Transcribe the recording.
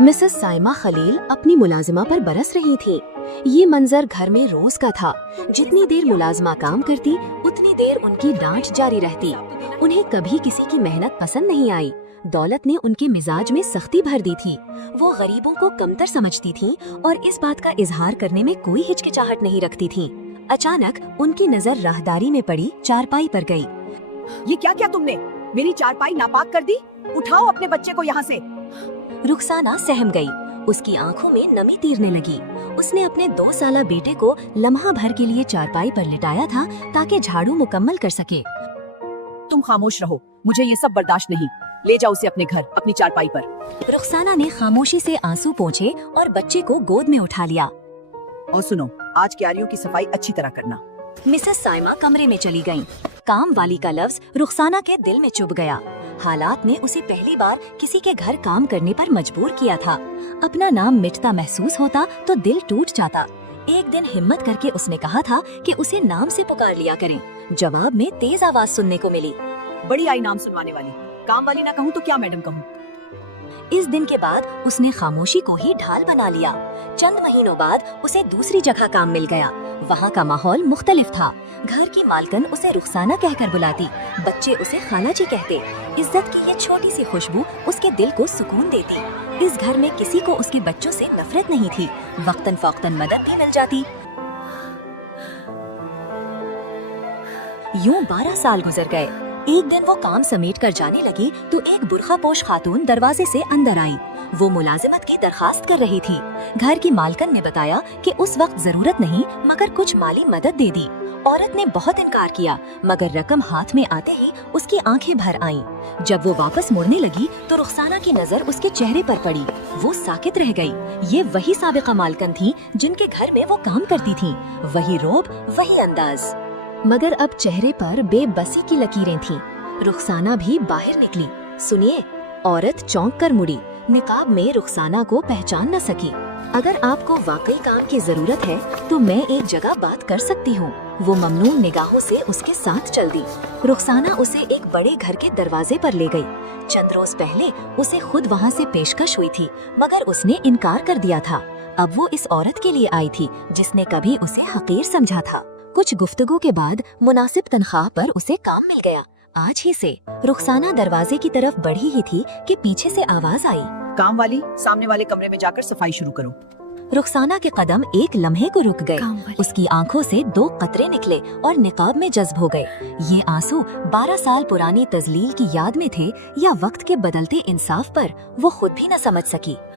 Mrs Saima Khalil अपनी मुलाजिमा पर बरस रही थीं। ये मंजर घर में रोज का था। जितनी देर मुलाजिमा काम करती उतनी देर उनकी डांट जारी रहती। उन्हें कभी किसी की मेहनत पसंद नहीं आई। दौलत ने उनके मिजाज में सख्ती भर दी थी। वो गरीबों को कमतर समझती थीं और इस बात का इजहार करने में कोई हिचकिचाहट नहीं रखती थीं। अचानक उनकी नजर राहदारी में पड़ी चारपाई पर गई। ये क्या किया तुमने? मेरी चारपाई नापाक कर दी। उठाओ अपने बच्चे को यहाँ से। रुखसाना सहम गई। उसकी आंखों में नमी तीरने लगी। उसने अपने 2 साला बेटे को लम्हा भर के लिए चारपाई पर लिटाया था ताकि झाड़ू मुकम्मल कर सके। तुम खामोश रहो, मुझे ये सब बर्दाश्त नहीं। ले जाओ उसे अपने घर, अपनी चारपाई पर। रुखसाना ने खामोशी से आंसू पोंछे और बच्चे को गोद में उठा लिया। और सुनो, आज क्यारियों की सफाई अच्छी तरह करना। मिसेस साइमा कमरे में चली गईं। काम वाली का लफ्ज रुखसाना के दिल में चुभ गया। हालात ने उसे पहली बार किसी के घर काम करने पर मजबूर किया था। अपना नाम मिटता महसूस होता तो दिल टूट जाता। एक दिन हिम्मत करके उसने कहा था कि उसे नाम से पुकार लिया करें। जवाब में तेज आवाज सुनने को मिली। बड़ी आई नाम सुनवाने वाली। काम वाली ना कहूँ तो क्या मैडम कहूँ। इस दिन के बाद उसने खामोशी को ही ढाल बना लिया। चंद महीनों बाद उसे दूसरी जगह काम मिल गया। वहाँ का माहौल मुख्तलिफ था। घर की मालकन उसे रुखसाना कहकर बुलाती, बच्चे उसे खाला जी कहते। इज्जत की ये छोटी सी खुशबू उसके दिल को सुकून देती। इस घर में किसी को उसके बच्चों से नफरत नहीं थी। वक्तन फौक्तन मदद भी मिल जाती। यूं 12 साल गुजर गए। एक दिन वो काम समेट कर जाने लगी तो एक बुरखापोश खातून दरवाजे से अंदर आई। वो मुलाजिमत की दरखास्त कर रही थी। घर की मालकन ने बताया कि उस वक्त जरूरत नहीं मगर कुछ माली मदद दे दी। औरत ने बहुत इनकार किया मगर रकम हाथ में आते ही उसकी आंखें भर आईं। जब वो वापस मुड़ने लगी तो रुखसाना की नजर उसके चेहरे पर पड़ी। वो साकित रह गई। ये वही साबिका मालकन थी जिनके घर में वो काम करती थी। वही रोब, वही अंदाज, मगर अब चेहरे पर बेबसी की लकीरें थीं। रुखसाना भी बाहर निकली। सुनिए, औरत चौंक कर मुड़ी। निकाब में रुखसाना को पहचान न सकी। अगर आपको वाकई काम की जरूरत है तो मैं एक जगह बात कर सकती हूँ। वो ममनून निगाहों से उसके साथ चल दी। रुखसाना उसे एक बड़े घर के दरवाजे पर ले गई। चंद रोज पहले उसे खुद वहाँ से पेशकश हुई थी मगर उसने इनकार कर दिया था। अब वो इस औरत के लिए आई थी जिसने कभी उसे हकीर समझा था। कुछ गुफ्तगू के बाद मुनासिब तनख्वाह पर उसे काम मिल गया। आज ही से रुखसाना दरवाजे की तरफ बढ़ी ही थी कि पीछे से आवाज आई। काम वाली, सामने वाले कमरे में जाकर सफाई शुरू करो। रुखसाना के कदम एक लम्हे को रुक गए। उसकी आंखों से 2 कतरे निकले और निकाब में जज्ब हो गए। ये आंसू 12 साल पुरानी तजलील की याद में थे या वक्त के बदलते इंसाफ पर, वो खुद भी न समझ सकी।